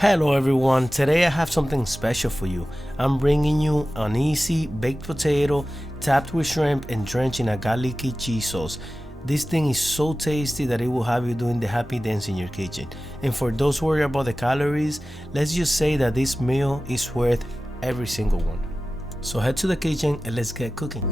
Hello everyone, today I have something special for you. I'm bringing you an easy baked potato topped with shrimp and drenched in a garlicky cheese sauce. This thing is so tasty that it will have you doing the happy dance in your kitchen. And for those worried about the calories, let's just say that this meal is worth every single one. So head to the kitchen and let's get cooking.